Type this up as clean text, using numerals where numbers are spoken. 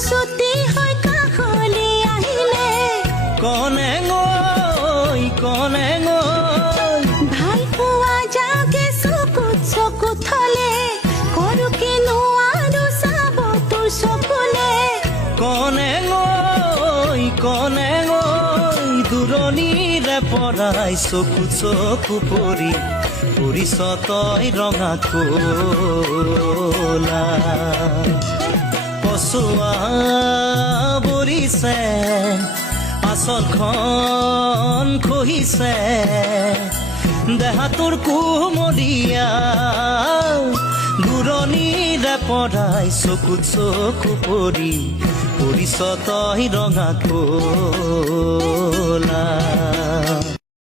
ছুটি হৈ কাষলৈ আহিলে কনে গৈ ভাল পোৱা যাকে চকুত চকু থলে কৰোকে নোৱাৰো চাব তোৰ চকুলে কনে গৈ দূৰণিৰে পৰাই চকু চকু পৰি পৰিছ তই ৰঙা কলা কচুৱা বৰিছে আচলখন খহিছে দেহাটোৰ কুমলীয়া দূৰণিৰে পৰাই চকুত চকু পৰি পৰিছ তই ৰঙা কলা